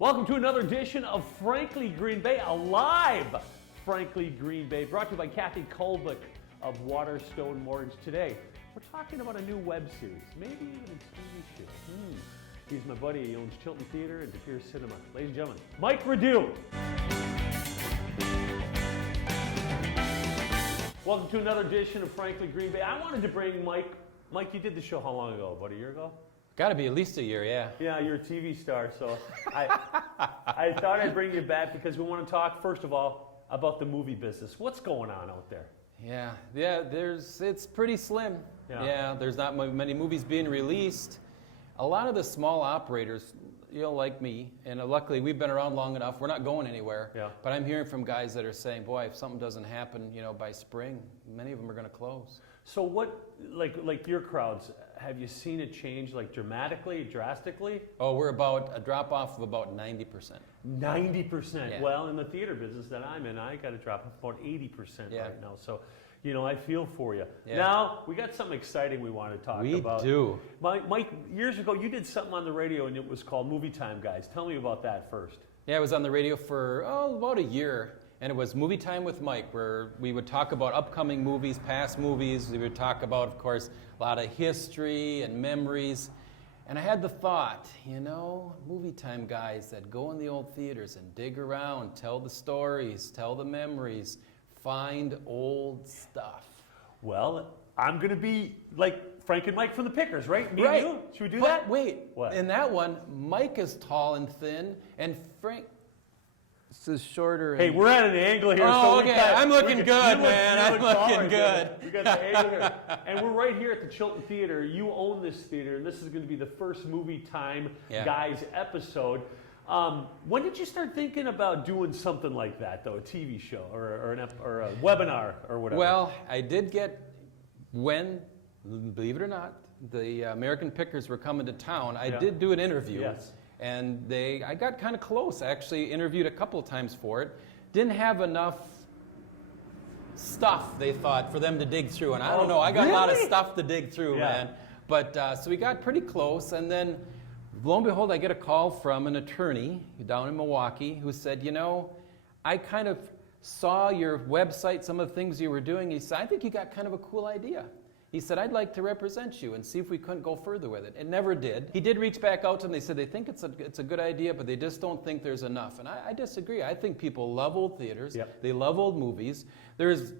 Welcome to another edition of Frankly Green Bay, a live Frankly Green Bay, brought to you by Kathy Kolbick of Waterstone Mortgage. Today, we're talking about a new web series, maybe even a TV show. He's my buddy. He owns Chilton Theater and DePere Cinema. Ladies and gentlemen, Mike Radue. Welcome to another edition of Frankly Green Bay. I wanted to bring Mike. Mike, you did the show how long ago? About a year ago? Got to be at least a year, yeah. Yeah, you're a TV star, so I thought I'd bring you back because we want to talk, first of all, about the movie business. What's going on out there? Yeah, it's pretty slim. Yeah. There's not many movies being released. A lot of the small operators, like me, and luckily we've been around long enough, we're not going anywhere. Yeah. But I'm hearing from guys that are saying, boy, if something doesn't happen, by spring, many of them are going to close. So what, like your crowds, have you seen it change dramatically, drastically? Oh, we're about a drop off of about 90%. 90%. Yeah. Well, in the theater business that I'm in, I got a drop of about 80% Yeah. right now. So, I feel for you. Yeah. Now, we got something exciting we want to talk about. We do. Mike, years ago, you did something on the radio and it was called Movie Time Guys. Tell me about that first. Yeah, I was on the radio for about a year. And it was Movie Time with Mike, where we would talk about upcoming movies, past movies. We would talk about, of course, a lot of history and memories. And I had the thought, Movie Time guys that go in the old theaters and dig around, tell the stories, tell the memories, find old stuff. Well, I'm going to be like Frank and Mike from the Pickers, right? Me right. and you? Should we do but that? Wait, what? In that one, Mike is tall and thin, and Frank... This is shorter. Hey, we're at an angle here. Oh, so okay. I'm looking good, man. I'm looking good. We got the angle here. And we're right here at the Chilton Theater. You own this theater, and this is going to be the first Movie Time Guys episode. When did you start thinking about doing something like that, though? A TV show or a webinar or whatever? Well, I did get, believe it or not, the American Pickers were coming to town, I did do an interview. Yes. And I got kind of close. I actually interviewed a couple of times for it. Didn't have enough stuff, they thought, for them to dig through. And I don't know, I got a lot of stuff to dig through, man. But so we got pretty close. And then, lo and behold, I get a call from an attorney down in Milwaukee who said, I kind of saw your website, some of the things you were doing. He said, I think you got kind of a cool idea. He said, I'd like to represent you and see if we couldn't go further with it. It never did. He did reach back out to them. They said they think it's a good idea, but they just don't think there's enough. And I disagree. I think people love old theaters. Yep. They love old movies. There's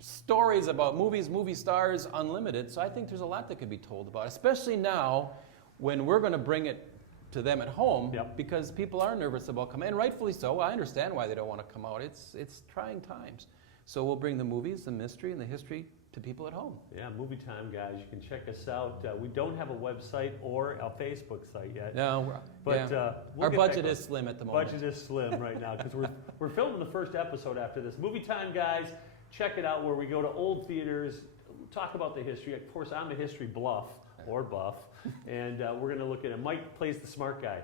stories about movies, movie stars, unlimited. So I think there's a lot that could be told about, especially now when we're going to bring it to them at home because people are nervous about coming. And rightfully so. I understand why they don't want to come out. It's trying times. So we'll bring the movies, the mystery, and the history to people at home. Yeah, Movie Time Guys. You can check us out. We don't have a website or a Facebook site yet. No, but our budget is slim at the moment. Budget is slim right now because we're filming the first episode after this. Movie Time Guys. Check it out where we go to old theaters, talk about the history. Of course, I'm a history buff, and we're going to look at it. Mike plays the smart guy.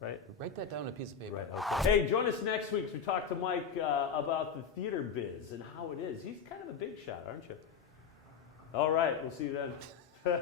Right? Write that down on a piece of paper. Right, okay. Hey, join us next week as we talk to Mike about the theater biz and how it is. He's kind of a big shot, aren't you? All right, we'll see you then.